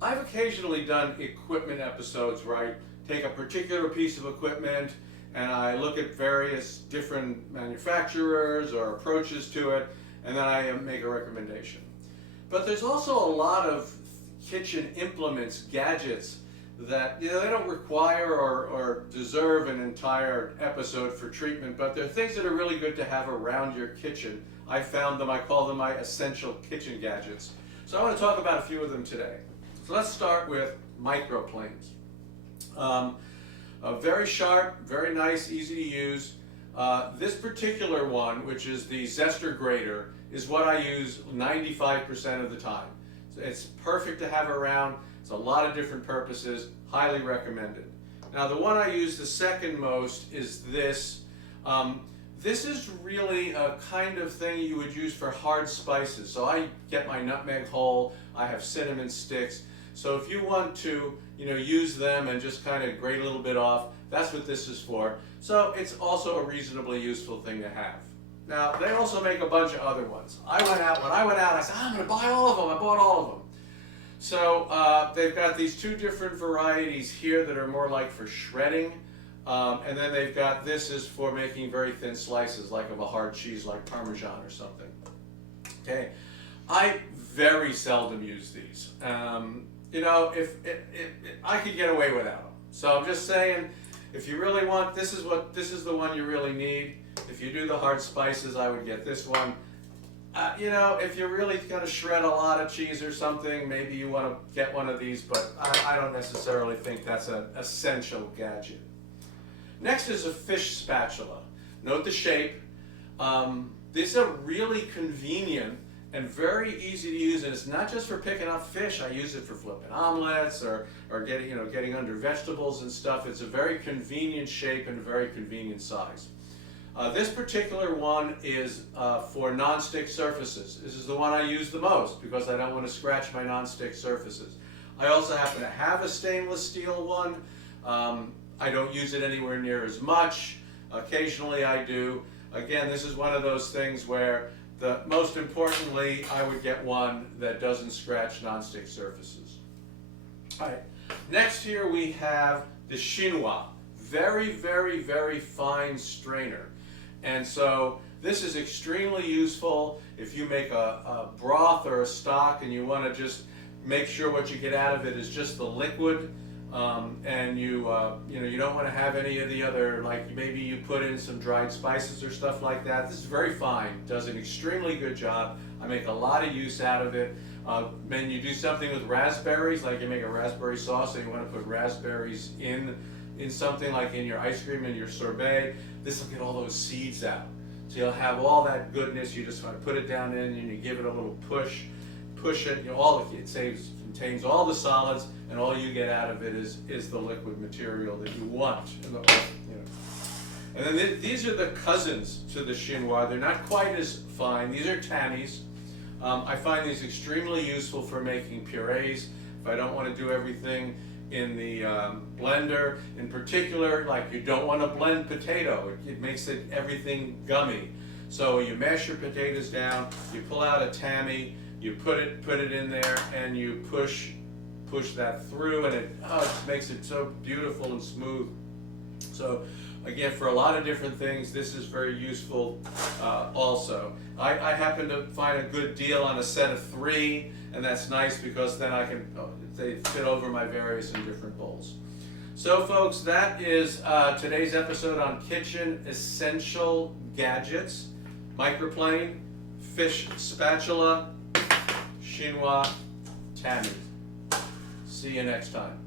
I've occasionally done equipment episodes where I take a particular piece of equipment and I look at various different manufacturers or approaches to it, and then I make a recommendation. But there's also a lot of kitchen implements, gadgets, that they don't require or deserve an entire episode for treatment, but they're things that are really good to have around your kitchen. I found them, I call them my essential kitchen gadgets. So I want to talk about a few of them today. So let's start with microplanes. Very sharp, very nice, easy to use. This particular one, which is the Zester grater, is what I use 95% of the time. So it's perfect to have around. It's a lot of different purposes, highly recommended. Now the one I use the second most is this. This is really a kind of thing you would use for hard spices. So I get my nutmeg whole, I have cinnamon sticks. So if you want to, use them and just kind of grate a little bit off, that's what this is for. So it's also a reasonably useful thing to have. Now they also make a bunch of other ones. When I went out, I said, I'm going to buy all of them. I bought all of them. So they've got these two different varieties here that are more like for shredding. And then they've got this is for making very thin slices, like of a hard cheese like parmesan or something. Okay, I very seldom use these. If I could get away without them. So I'm just saying, if you really want, this is the one you really need. If you do the hard spices, I would get this one. If you're really going to shred a lot of cheese or something, maybe you want to get one of these, but I don't necessarily think that's an essential gadget. Next is a fish spatula. Note the shape. These are really convenient and very easy to use, and it's not just for picking up fish. I use it for flipping omelets or getting under vegetables and stuff. It's a very convenient shape and a very convenient size. This particular one is for non-stick surfaces. This is the one I use the most because I don't want to scratch my non-stick surfaces. I also happen to have a stainless steel one. I don't use it anywhere near as much. Occasionally I do. Again, this is one of those things where most importantly, I would get one that doesn't scratch non-stick surfaces. All right. Next here we have the chinois. Very, very, very fine strainer. And so this is extremely useful if you make a broth or a stock and you want to just make sure what you get out of it is just the liquid. And you don't want to have any of the other, like maybe you put in some dried spices or stuff like that. This is very fine, does an extremely good job. I make a lot of use out of it. When you do something with raspberries, like you make a raspberry sauce and you want to put raspberries in something like in your ice cream and your sorbet, this will get all those seeds out. So you'll have all that goodness. You just want to put it down in and you give it a little push it. It contains all the solids, and all you get out of it is the liquid material that you want. And then these are the cousins to the chinois. They're not quite as fine. These are tammies. I find these extremely useful for making purees. If I don't want to do everything in the blender, in particular, like you don't want to blend potato. It makes everything gummy. So you mash your potatoes down, you pull out a tammy, you put it in there, and you push that through, and it makes it so beautiful and smooth. So again, for a lot of different things, this is very useful also. I happen to find a good deal on a set of 3, and that's nice because then they fit over my various and different bowls. So folks, that is today's episode on kitchen essential gadgets: microplane, fish spatula, chinois, tammy. See you next time.